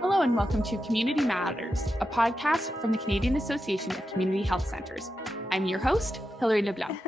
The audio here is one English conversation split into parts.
Hello and welcome to Community Matters, a podcast from the Canadian Association of Community Health Centres. I'm your host, Hilary LeBlanc.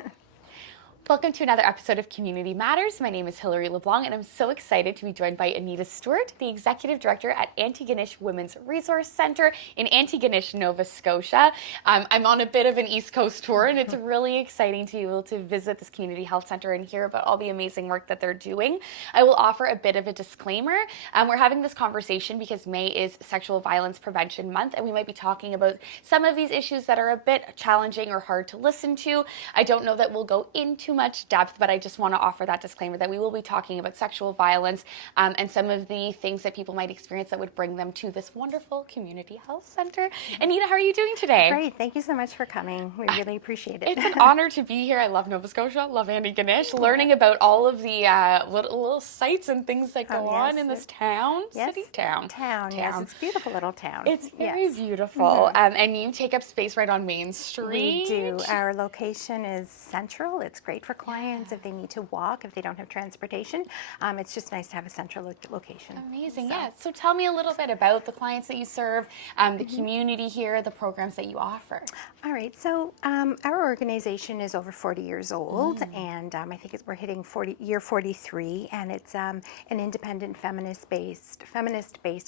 Welcome to another episode of Community Matters. My name is Hilary LeBlanc, and I'm so excited to be joined by Anita Stewart, the Executive Director at Antigonish Women's Resource Centre in Antigonish, Nova Scotia. I'm on a bit of an East Coast tour, and it's really exciting to be able to visit this community health centre and hear about all the amazing work that they're doing. I will offer a bit of a disclaimer. We're having this conversation because May is Sexual Violence Prevention Month, and we might be talking about some of these issues that are a bit challenging or hard to listen to. I don't know that we'll go into much depth, but I just want to offer that disclaimer that we will be talking about sexual violence and some of the things that people might experience that would bring them to this wonderful community health center. Anita, how are you doing today? Great. Thank you so much for coming. We really appreciate it. It's an honor to be here. I love Nova Scotia, love Antigonish, learning about all of the little sites and things that go on in this town. Yes. City town. Yes, it's a beautiful little town. It's very beautiful. And you take up space right on Main Street. We do. Our location is central. It's great for clients if they need to walk, if they don't have transportation. It's just nice to have a central location. Amazing, So tell me a little bit about the clients that you serve, the community here, the programs that you offer. All right, so our organization is over 40 years old, and I think we're hitting year 43, and it's an independent feminist-based,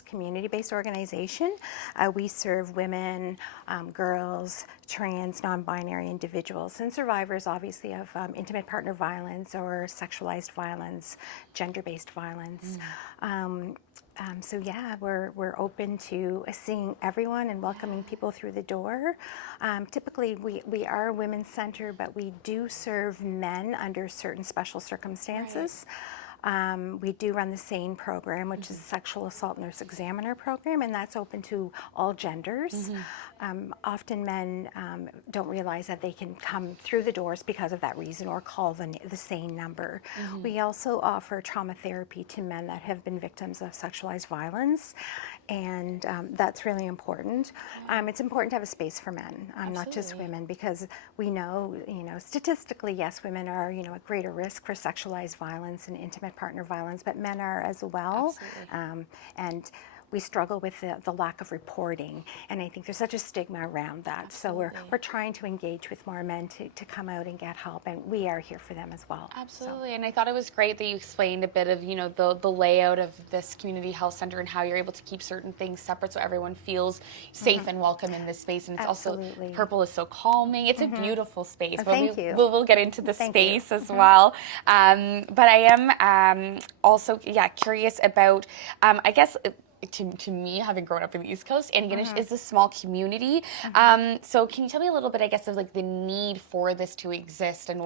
community-based organization. We serve women, girls, trans, non-binary individuals, and survivors, obviously, of intimate partner violence or sexualized violence, gender-based violence. We're open to seeing everyone and welcoming people through the door. Typically, we are a women's center, but we do serve men under certain special circumstances. We do run the SANE program, which is a sexual assault nurse examiner program, and that's open to all genders. Often men don't realize that they can come through the doors because of that reason or call the SANE number. We also offer trauma therapy to men that have been victims of sexualized violence, and that's really important. It's important to have a space for men, not just women, because we know, statistically, yes, women are, at greater risk for sexualized violence and intimate partner violence, but men are as well. And we struggle with the lack of reporting, and I think there's such a stigma around that. So we're trying to engage with more men to come out and get help, and we are here for them as well. Absolutely, and I thought it was great that you explained a bit of the layout of this community health center and how you're able to keep certain things separate so everyone feels safe and welcome in this space. And it's also purple is so calming. It's a beautiful space. Thank you. We'll get into the space as well. But I am also curious about I guess. To me, having grown up in the East Coast, Antigonish is a small community. So can you tell me a little bit, I guess, of the need for this to exist and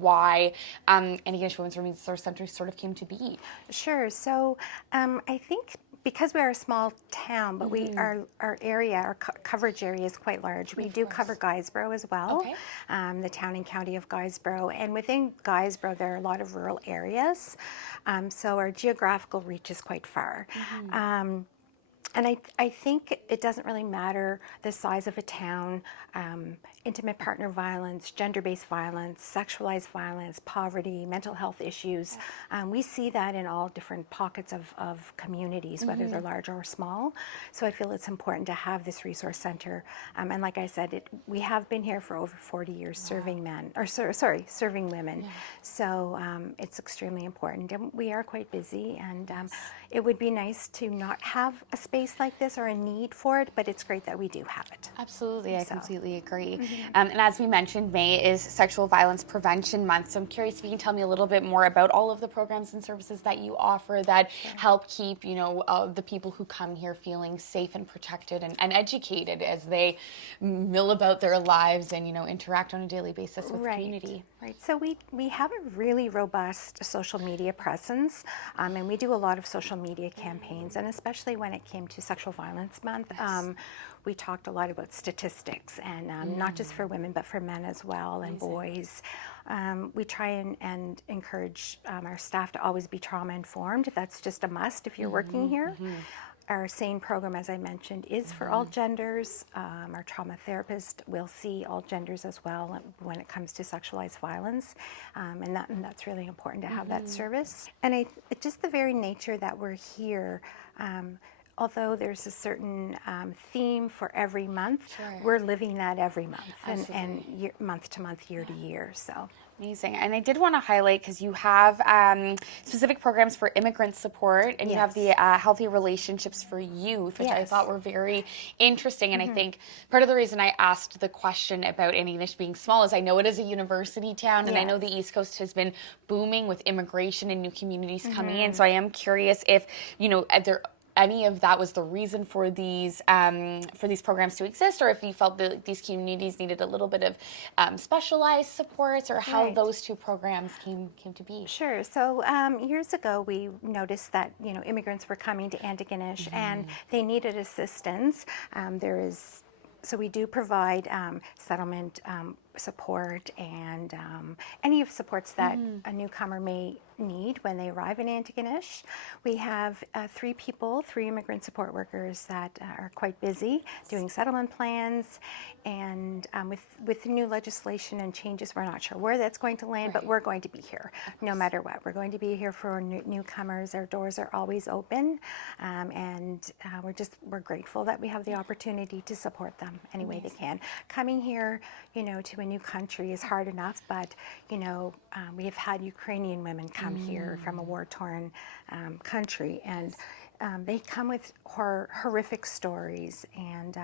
why Antigonish Women's Resource Centre sort of came to be? Sure. So I think because we are a small town, but our coverage area is quite large. We do cover Guysborough as well, the town and county of Guysborough. And within Guysborough, there are a lot of rural areas. So our geographical reach is quite far. And I think it doesn't really matter the size of a town, intimate partner violence, gender-based violence, sexualized violence, poverty, mental health issues. We see that in all different pockets of communities, whether they're large or small. So I feel it's important to have this resource center. And like I said, we have been here for over 40 years serving serving women. So it's extremely important. And we are quite busy, and it would be nice to not have a space like this or a need for it, but it's great that we do have it. Absolutely, I completely agree. And as we mentioned, May is Sexual Violence Prevention Month, so I'm curious if you can tell me a little bit more about all of the programs and services that you offer that help keep, the people who come here feeling safe and protected and educated as they mill about their lives and, interact on a daily basis with community. Right. So we have a really robust social media presence, and we do a lot of social media campaigns, and especially when it came to Sexual Violence Month, we talked a lot about statistics, and not just for women, but for men as well, and boys. We try and encourage our staff to always be trauma informed. That's just a must if you're working here. our SANE program, as I mentioned, is for all genders. Our trauma therapist will see all genders as well when it comes to sexualized violence, and that's really important to have that service. And just the very nature that we're here, although there's a certain theme for every month, we're living that every month and month to month, year to year. So. Amazing. And I did want to highlight, because you have specific programs for immigrant support, and you have the healthy relationships for youth, which I thought were very interesting. And I think part of the reason I asked the question about Antigonish being small is I know it is a university town, and I know the East Coast has been booming with immigration and new communities coming in. So I am curious if, any of that was the reason for these programs to exist, or if you felt that these communities needed a little bit of specialized supports, or how those two programs came to be. Sure. So years ago, we noticed that immigrants were coming to Antigonish and they needed assistance. So we do provide settlement support and any of supports that a newcomer may need when they arrive in Antigonish. We have three immigrant support workers that are quite busy doing settlement plans, and with the new legislation and changes, we're not sure where that's going to land, but we're going to be here no matter what. We're going to be here for newcomers. Our doors are always open, and we're grateful that we have the opportunity to support them any way they can. Coming here, to a new country is hard enough, but we have had Ukrainian women come here from a war-torn country, and they come with horrific stories, and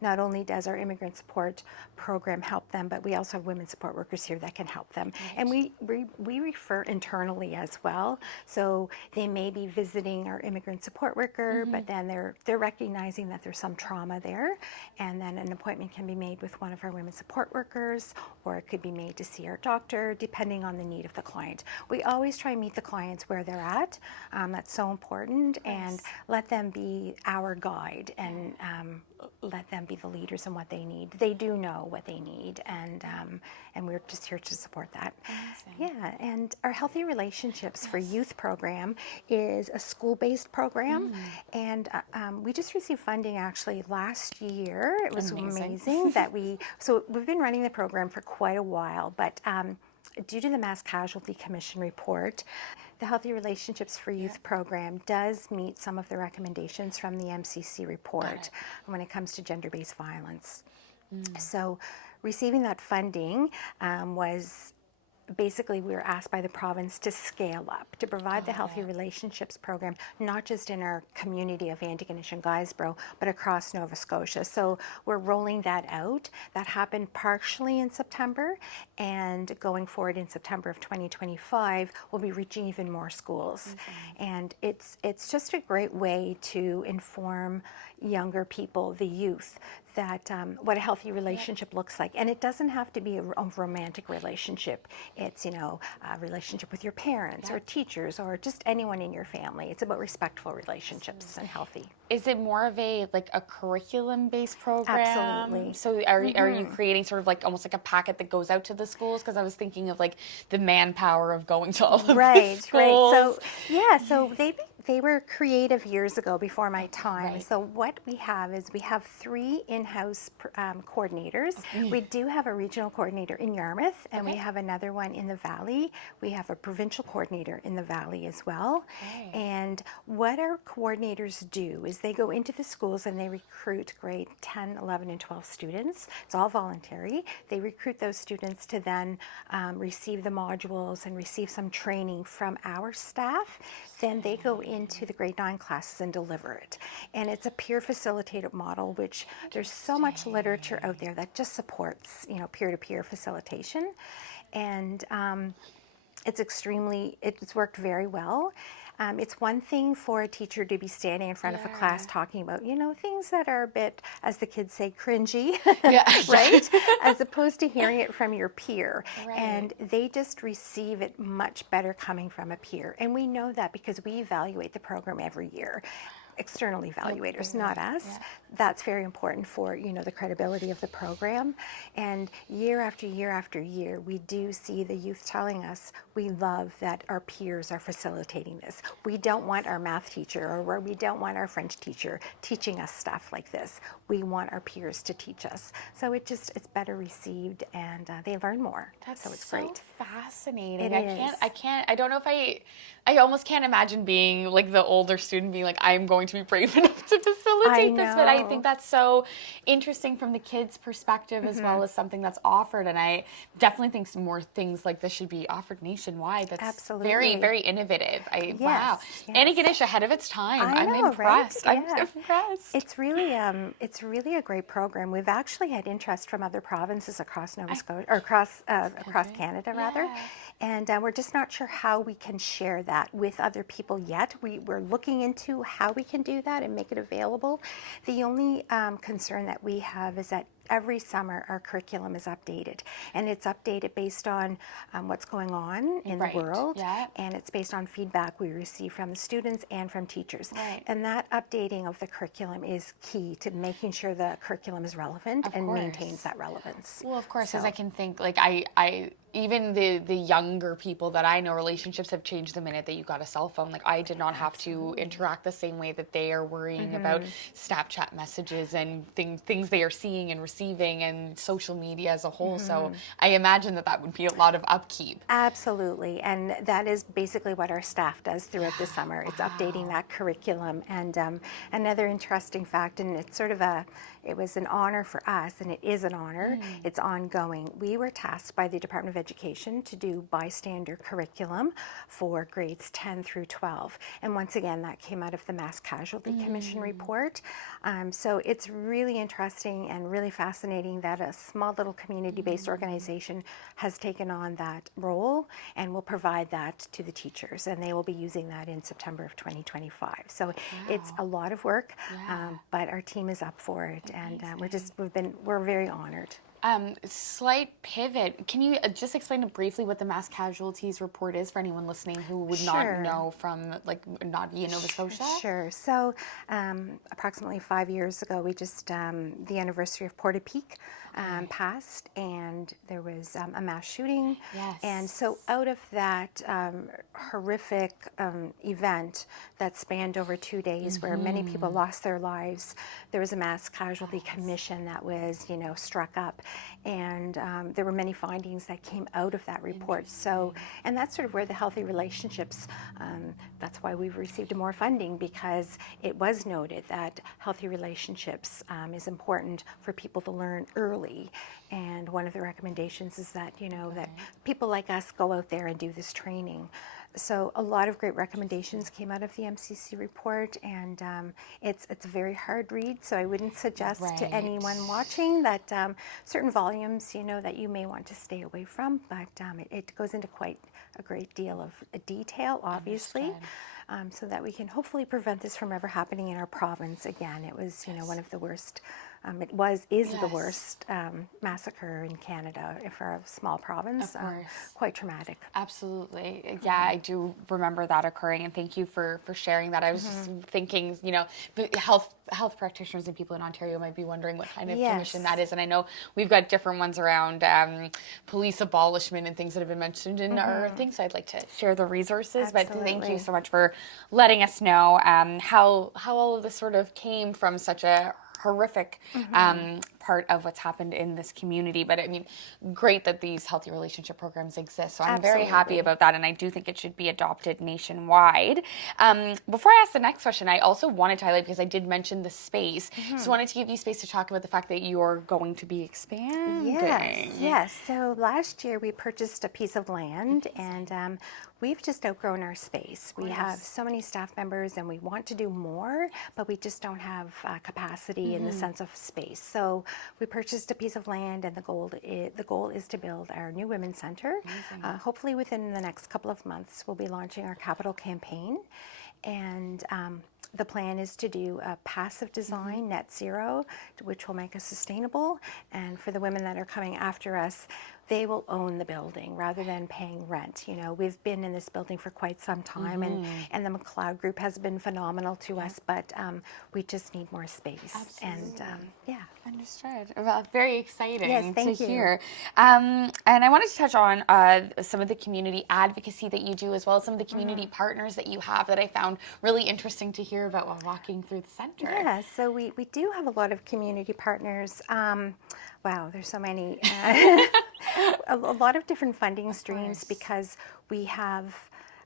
not only does our immigrant support program help them, but we also have women support workers here that can help them. And we refer internally as well, so they may be visiting our immigrant support worker, but then they're recognizing that there's some trauma there, and then an appointment can be made with one of our women support workers, or it could be made to see our doctor, depending on the need of the client. We always try and meet the clients where they're at. That's so important, and let them be our guide, and let them be the leaders in what they need. They do know what they need, and we're just here to support that. Amazing. Yeah, and our Healthy Relationships for Youth program is a school-based program, and we just received funding actually last year. It was amazing that so we've been running the program for quite a while, but due to the Mass Casualty Commission report, the Healthy Relationships for Youth program does meet some of the recommendations from the MCC report when it comes to gender-based violence. So receiving that funding was basically, we were asked by the province to scale up, to provide the Healthy Relationships program, not just in our community of Antigonish and Guysborough, but across Nova Scotia. So we're rolling that out. That happened partially in September, and going forward in September of 2025, we'll be reaching even more schools. And it's just a great way to inform younger people, the youth, that what a healthy relationship looks like. And it doesn't have to be a romantic relationship. It's, a relationship with your parents or teachers or just anyone in your family. It's about respectful relationships and healthy. Is it more of a curriculum-based program? Absolutely. So are you creating sort of almost like a packet that goes out to the schools? Because I was thinking of the manpower of going to all of these schools. Right. So they were creative years ago, before my time. So what we have is we have 3 in-house coordinators. We do have a regional coordinator in Yarmouth, and we have another one in the Valley. We have a provincial coordinator in the Valley as well. And what our coordinators do is they go into the schools and they recruit grade 10, 11, and 12 students. It's all voluntary. They recruit those students to then receive the modules and receive some training from our staff. Then they go into the grade 9 classes and deliver it. And it's a peer facilitated model, which there's so much literature out there that just supports, peer-to-peer facilitation. And it's worked very well. It's one thing for a teacher to be standing in front of a class talking about, things that are a bit, as the kids say, cringy, right? As opposed to hearing it from your peer. And they just receive it much better coming from a peer. And we know that because we evaluate the program every year. external evaluators, not us. Yeah. That's very important for, the credibility of the program. And year after year after year, we do see the youth telling us we love that our peers are facilitating this. We don't want our math teacher or we don't want our French teacher teaching us stuff like this. We want our peers to teach us. So it's better received, and they learn more. That's so it's great. Fascinating. It I don't know if I almost can't imagine being like the older student being like, I'm going to be brave enough to facilitate this, but I think that's so interesting from the kids' perspective as well as something that's offered. And I definitely think some more things like this should be offered nationwide. That's Absolutely. very, very innovative. Wow. Yes. Antigonish ahead of its time. I know, I'm impressed. right? I'm impressed. It's really a great program. We've actually had interest from other provinces across Nova Scotia, or across Canada rather. Yeah. And we're just not sure how we can share that with other people yet. We're looking into how we can do that and make it available. The only concern that we have is that every summer our curriculum is updated, and it's updated based on what's going on in the world, and it's based on feedback we receive from the students and from teachers. And that updating of the curriculum is key to making sure the curriculum is relevant and maintains that relevance. Well, of course, as I can think, like I even the younger people that I know, relationships have changed the minute that you got a cell phone. Like I did not have to interact the same way that they are worrying about Snapchat messages and things they are seeing and receiving and social media as a whole. So I imagine that would be a lot of upkeep. Absolutely, and that is basically what our staff does throughout the summer. It's updating that curriculum. And another interesting fact, and it's sort of it was an honor for us, and it is an honor. It's ongoing. We were tasked by the Department of Education to do bystander curriculum for grades 10 through 12. And once again, that came out of the Mass Casualty Commission report. So it's really interesting and really fascinating that a small little community-based organization has taken on that role and will provide that to the teachers. And they will be using that in September of 2025. So it's a lot of work, but our team is up for it. And we're very honored. Slight pivot. Can you just explain briefly what the Mass Casualties Report is for anyone listening who would not know from not be in Nova Scotia? Sure. So approximately 5 years ago, we just, the anniversary of Portapique passed, and there was a mass shooting. And so out of that horrific event that spanned over 2 days where many people lost their lives, there was a Mass Casualty Commission that was, struck up. And there were many findings that came out of that report. So, and that's sort of where the healthy relationships, that's why we've received more funding, because it was noted that healthy relationships is important for people to learn early. And one of the recommendations is that, that people like us go out there and do this training. So a lot of great recommendations came out of the MCC report, and it's a very hard read, so I wouldn't suggest to anyone watching that certain volumes, that you may want to stay away from, but it goes into quite a great deal of detail, obviously, so that we can hopefully prevent this from ever happening in our province again. It was, one of the worst. Is the worst massacre in Canada for a small province. Quite traumatic. Absolutely. Yeah, I do remember that occurring, and thank you for sharing that. I was just thinking, the health practitioners and people in Ontario might be wondering what kind of commission that is, and I know we've got different ones around police abolishment and things that have been mentioned in our things, so I'd like to share the resources. But thank you so much for letting us know how all of this sort of came from such a horrific part of what's happened in this community. But I mean, great that these healthy relationship programs exist. So I'm very happy about that, and I do think it should be adopted nationwide. Before I ask the next question, I also wanted to highlight, because I did mention the space, so wanted to give you space to talk about the fact that you're going to be expanding. Yes. So last year we purchased a piece of land, and we've just outgrown our space. We have so many staff members, and we want to do more, but we just don't have capacity in the sense of space. So we purchased a piece of land, and the goal is to build our new women's center. Hopefully within the next couple of months, we'll be launching our capital campaign. And the plan is to do a passive design, net zero, which will make us sustainable. And for the women that are coming after us, they will own the building rather than paying rent. You know, we've been in this building for quite some time, and the McLeod Group has been phenomenal to us, but we just need more space. Absolutely. And yeah. Understood. Well, very exciting Yes, thank to you. hear. And I wanted to touch on some of the community advocacy that you do, as well as some of the community partners that you have that I found really interesting to hear about while walking through the center. Yeah, so we do have a lot of community partners. Wow, there's so many. A lot of different funding streams because we have,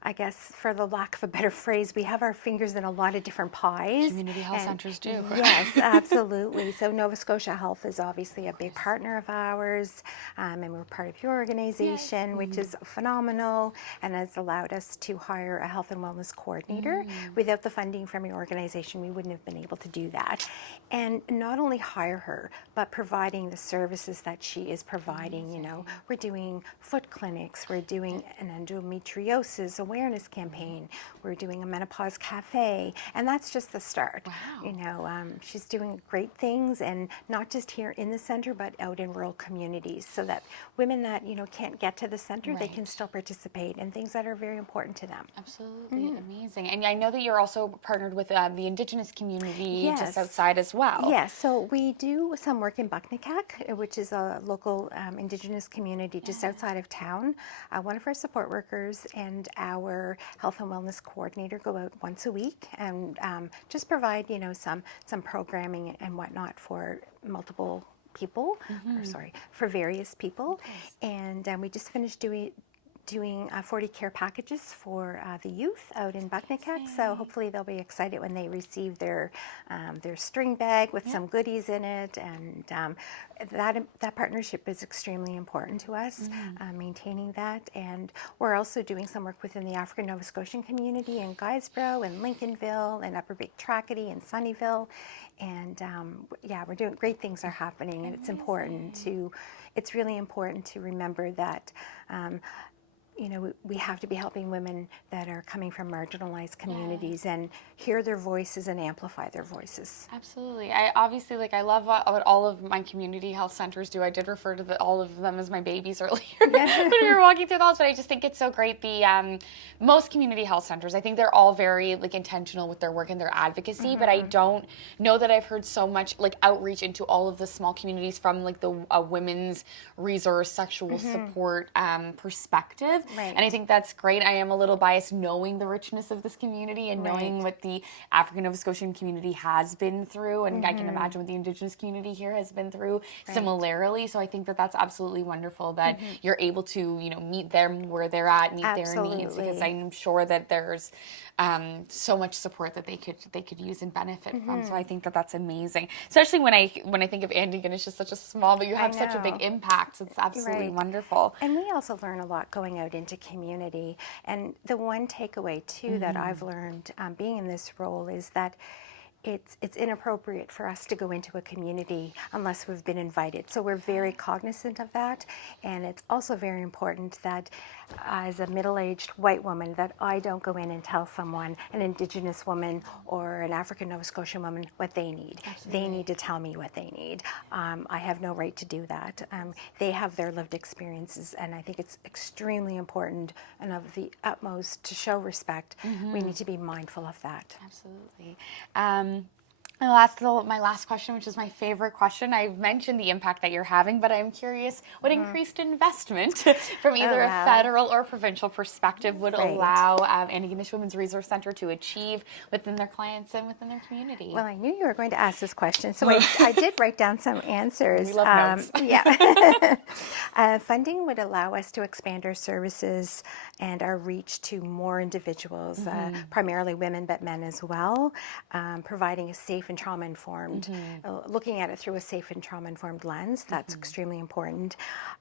I guess, for the lack of a better phrase, we have our fingers in a lot of different pies. Community health centers do. Yes, absolutely. So Nova Scotia Health is obviously a big partner of ours, and we're part of your organization, which is phenomenal and has allowed us to hire a health and wellness coordinator. Without the funding from your organization, we wouldn't have been able to do that. And not only hire her, but providing the services that she is providing. You know, we're doing foot clinics, we're doing an endometriosis awareness campaign, we're doing a menopause cafe, and that's just the start. Wow. You know, she's doing great things, and not just here in the center, but out in rural communities, so that women that, you know, can't get to the center, they can still participate in things that are very important to them. Absolutely amazing. And I know that you're also partnered with the Indigenous community just outside as well. Yes, so we do some work in Buknakak, which is a local Indigenous community just outside of town. One of our support workers and our health and wellness coordinator go out once a week and just provide, you know, some programming and whatnot for multiple people, or sorry, for various people. And we just finished doing 40 care packages for the youth out in Buknakak. So hopefully they'll be excited when they receive their string bag with some goodies in it. And that partnership is extremely important to us, maintaining that. And we're also doing some work within the African Nova Scotian community in Guysborough and Lincolnville and Upper Big Tracadie and Sunnyvale. And yeah, we're doing great things are happening, and it's really important to remember that you know, we have to be helping women that are coming from marginalized communities and hear their voices and amplify their voices. Absolutely. I obviously, like, I love what all of my community health centers do. I did refer to all of them as my babies earlier when we were walking through the halls, but I just think it's so great. The most community health centers, I think they're all very, like, intentional with their work and their advocacy, but I don't know that I've heard so much, like, outreach into all of the small communities from, like, the women's resource sexual support perspective. Right. And I think that's great. I am a little biased knowing the richness of this community and knowing what the African Nova Scotian community has been through, and I can imagine what the Indigenous community here has been through similarly. So I think that that's absolutely wonderful that you're able to, you know, meet them where they're at, meet their needs, because I'm sure that there's so much support that they could use and benefit from. So I think that that's amazing, especially when I think of Antigonish as such a small, but you have such a big impact. So it's absolutely wonderful. And we also learn a lot going out into community. And the one takeaway too that I've learned being in this role is that it's inappropriate for us to go into a community unless we've been invited. So we're very cognizant of that. And it's also very important that as a middle-aged white woman that I don't go in and tell someone, an Indigenous woman or an African Nova Scotian woman, what they need. They need to tell me what they need. I have no right to do that. They have their lived experiences, and I think it's extremely important and of the utmost to show respect. We need to be mindful of that. Absolutely. My last question, which is my favorite question. I've mentioned the impact that you're having, but I'm curious what increased investment from either a federal or provincial perspective would allow Antigonish Women's Resource Center to achieve within their clients and within their community? Well, I knew you were going to ask this question, so I did write down some answers. We love notes. Yeah. Funding would allow us to expand our services and our reach to more individuals, primarily women, but men as well, providing a safe and trauma-informed, looking at it through a safe and trauma-informed lens. That's extremely important.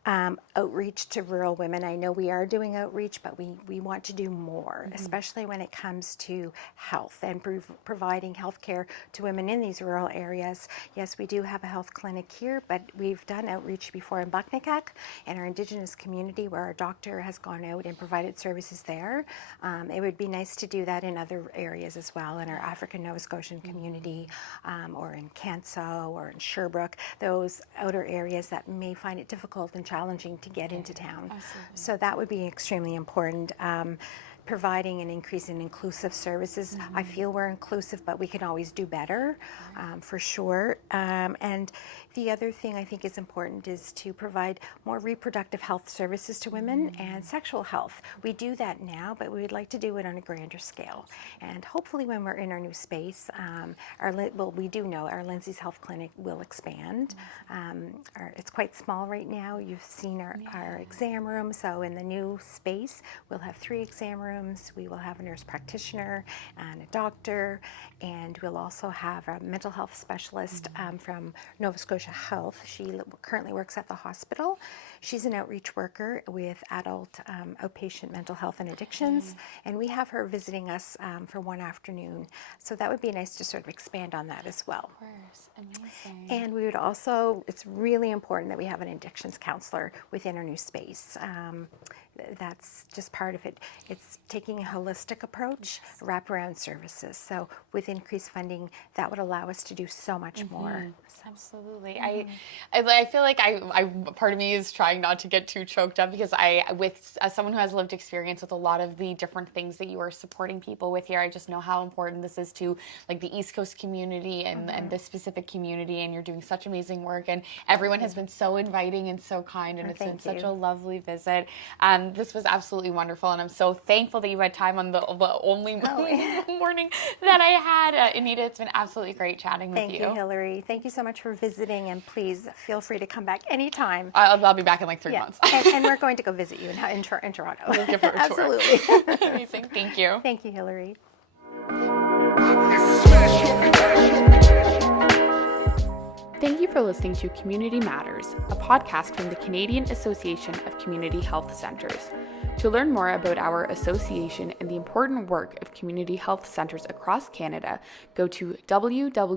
Outreach to rural women. I know we are doing outreach, but we want to do more, especially when it comes to health and providing health care to women in these rural areas. Yes, we do have a health clinic here, but we've done outreach before in Buknakak in our Indigenous community where our doctor has gone out and provided services there. It would be nice to do that in other areas as well, in our African Nova Scotian community. or in Canso or in Sherbrooke, those outer areas that may find it difficult and challenging to get into town. Absolutely. So that would be extremely important. Providing an increase in inclusive services. I feel we're inclusive, but we can always do better, for sure. And the other thing I think is important is to provide more reproductive health services to women and sexual health. We do that now, but we would like to do it on a grander scale. And hopefully when we're in our new space, we do know our Lindsay's Health Clinic will expand. It's quite small right now. You've seen our exam room. So in the new space, we'll have 3 exam rooms. We will have a nurse practitioner and a doctor, and we'll also have a mental health specialist from Nova Scotia Health. She currently works at the hospital. She's an outreach worker with adult outpatient mental health and addictions, and we have her visiting us for one afternoon. So that would be nice to sort of expand on that as well. Of course, amazing. And we would also, it's really important that we have an addictions counselor within our new space. That's just part of it. It's taking a holistic approach, wraparound services. So with increased funding, that would allow us to do so much more. Absolutely. I feel like I part of me is trying not to get too choked up, because as someone who has lived experience with a lot of the different things that you are supporting people with here, I just know how important this is to like the East Coast community and this specific community, and you're doing such amazing work, and everyone has been so inviting and so kind, and it's been such a lovely visit. This was absolutely wonderful, and I'm so thankful that you had time on the only morning that I had. Anita, it's been absolutely great chatting with you. Thank you, Hillary. Thank you so much for visiting, and please feel free to come back anytime. I'll be back in like 3 months. and we're going to go visit you in Toronto. We'll give her a tour. Absolutely. Amazing. Thank you. Thank you, Hillary. Thank you for listening to Community Matters, a podcast from the Canadian Association of Community Health Centres. To learn more about our association and the important work of community health centres across Canada, go to www.cachc.ca.